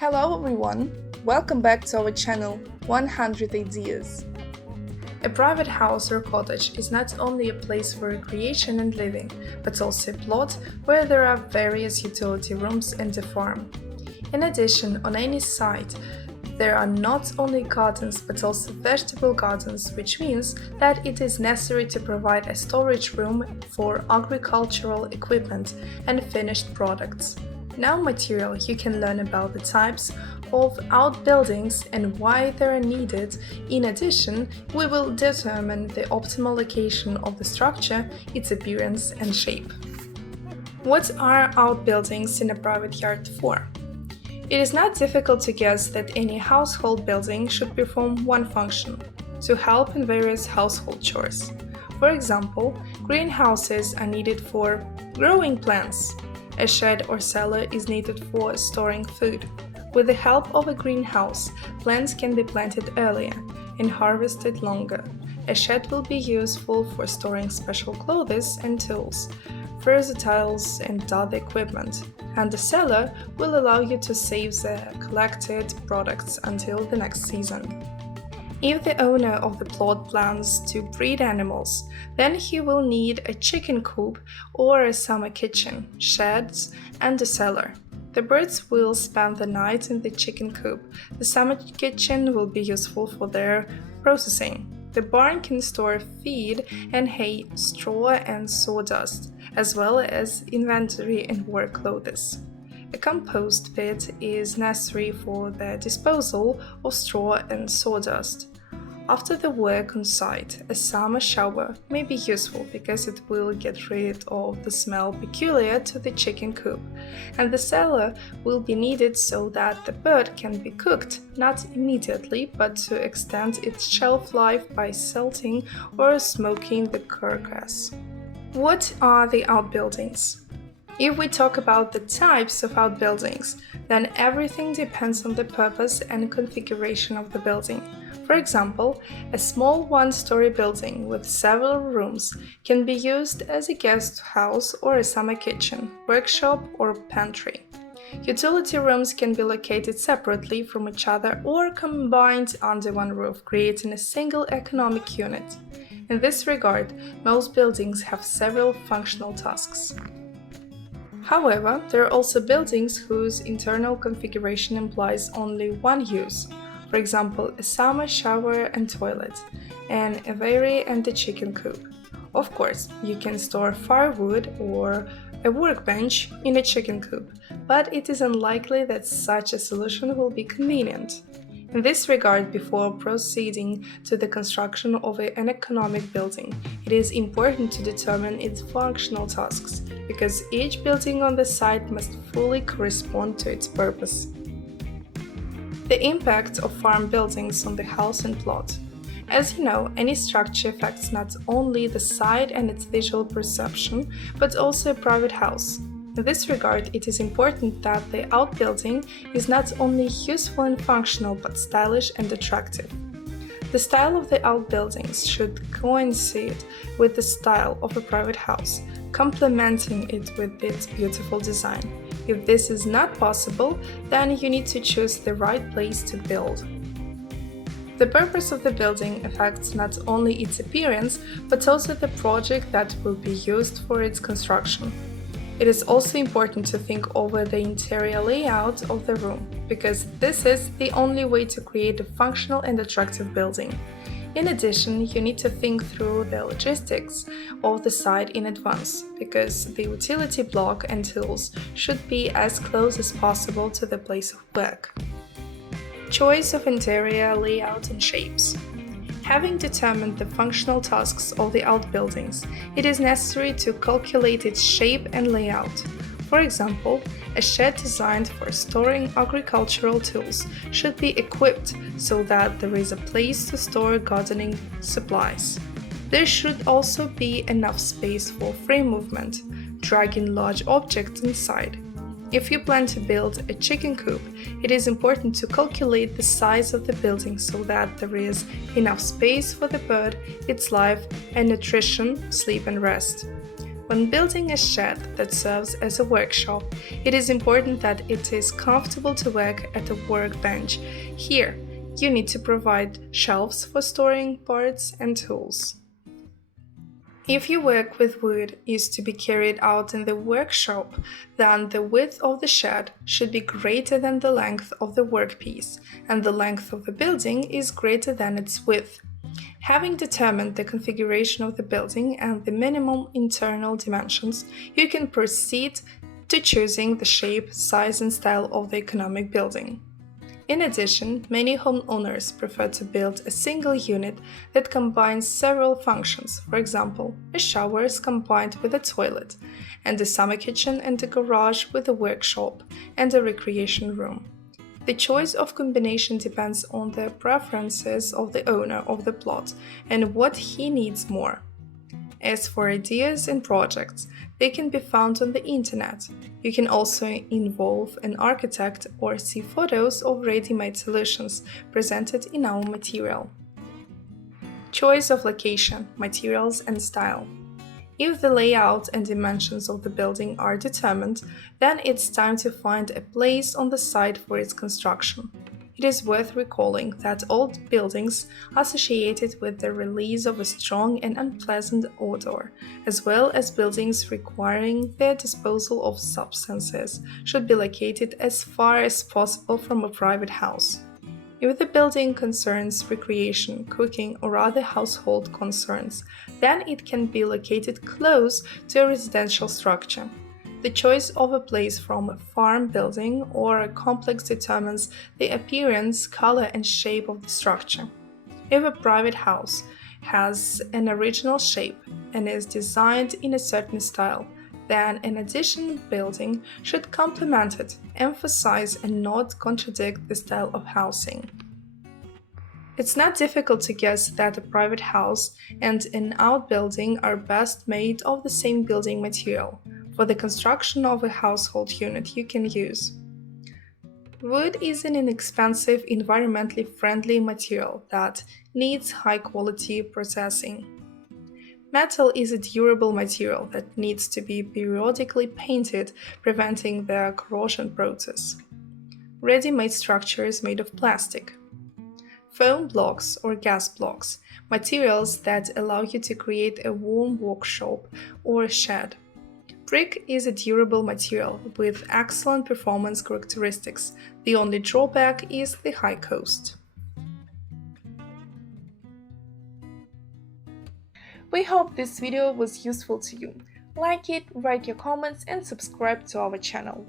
Hello everyone, welcome back to our channel 100 Ideas. A private house or cottage is not only a place for recreation and living, but also a plot where there are various utility rooms and a farm. In addition, on any site, there are not only gardens but also vegetable gardens, which means that it is necessary to provide a storage room for agricultural equipment and finished products. Now material, you can learn about the types of outbuildings and why they are needed. In addition, we will determine the optimal location of the structure, its appearance and shape. What are outbuildings in a private yard for? It is not difficult to guess that any household building should perform one function: to help in various household chores. For example, greenhouses are needed for growing plants. A shed or cellar is needed for storing food. With the help of a greenhouse, plants can be planted earlier and harvested longer. A shed will be useful for storing special clothes and tools, versatiles and other equipment, and the cellar will allow you to save the collected products until the next season. If the owner of the plot plans to breed animals, then he will need a chicken coop or a summer kitchen, sheds, and a cellar. The birds will spend the night in the chicken coop. The summer kitchen will be useful for their processing. The barn can store feed and hay, straw and sawdust, as well as inventory and work clothes. A compost pit is necessary for the disposal of straw and sawdust. After the work on site, a summer shower may be useful because it will get rid of the smell peculiar to the chicken coop, and the cellar will be needed so that the bird can be cooked, not immediately, but to extend its shelf life by salting or smoking the carcass. What are the outbuildings? If we talk about the types of outbuildings, then everything depends on the purpose and configuration of the building. For example, a small one-story building with several rooms can be used as a guest house or a summer kitchen, workshop or pantry. Utility rooms can be located separately from each other or combined under one roof, creating a single economic unit. In this regard, most buildings have several functional tasks. However, there are also buildings whose internal configuration implies only one use. For example, a summer shower and toilet, an aviary and a chicken coop. Of course, you can store firewood or a workbench in a chicken coop, but it is unlikely that such a solution will be convenient. In this regard, before proceeding to the construction of an economic building, it is important to determine its functional tasks, because each building on the site must fully correspond to its purpose. The impact of farm buildings on the house and plot. As you know, any structure affects not only the site and its visual perception, but also a private house. In this regard, it is important that the outbuilding is not only useful and functional, but stylish and attractive. The style of the outbuildings should coincide with the style of a private house, complementing it with its beautiful design. If this is not possible, then you need to choose the right place to build. The purpose of the building affects not only its appearance, but also the project that will be used for its construction. It is also important to think over the interior layout of the room, because this is the only way to create a functional and attractive building. In addition, you need to think through the logistics of the site in advance, because the utility block and tools should be as close as possible to the place of work. Choice of interior layout and shapes. Having determined the functional tasks of the outbuildings, it is necessary to calculate its shape and layout. For example, a shed designed for storing agricultural tools should be equipped so that there is a place to store gardening supplies. There should also be enough space for free movement, dragging large objects inside. If you plan to build a chicken coop, it is important to calculate the size of the building so that there is enough space for the bird, its life and nutrition, sleep and rest. When building a shed that serves as a workshop, it is important that it is comfortable to work at a workbench. Here, you need to provide shelves for storing parts and tools. If your work with wood is to be carried out in the workshop, then the width of the shed should be greater than the length of the workpiece, and the length of the building is greater than its width. Having determined the configuration of the building and the minimum internal dimensions, you can proceed to choosing the shape, size, and style of the economic building. In addition, many homeowners prefer to build a single unit that combines several functions. For example, a shower is combined with a toilet, and a summer kitchen and a garage with a workshop and a recreation room. The choice of combination depends on the preferences of the owner of the plot and what he needs more. As for ideas and projects, they can be found on the internet. You can also involve an architect or see photos of ready-made solutions presented in our material. Choice of location, materials, and style. If the layout and dimensions of the building are determined, then it's time to find a place on the site for its construction. It is worth recalling that old buildings associated with the release of a strong and unpleasant odor, as well as buildings requiring the disposal of substances, should be located as far as possible from a private house. If the building concerns recreation, cooking, or other household concerns, then it can be located close to a residential structure. The choice of a place from a farm building or a complex determines the appearance, color, and shape of the structure. If a private house has an original shape and is designed in a certain style, then an additional building should complement it, emphasize and not contradict the style of housing. It's not difficult to guess that a private house and an outbuilding are best made of the same building material. For the construction of a household unit you can use. Wood is an inexpensive, environmentally friendly material that needs high-quality processing. Metal is a durable material that needs to be periodically painted, preventing the corrosion process. Ready-made structure is made of plastic. Foam blocks or gas blocks, materials that allow you to create a warm workshop or a shed. Brick is a durable material with excellent performance characteristics. The only drawback is the high cost. We hope this video was useful to you. Like it, write your comments, and subscribe to our channel.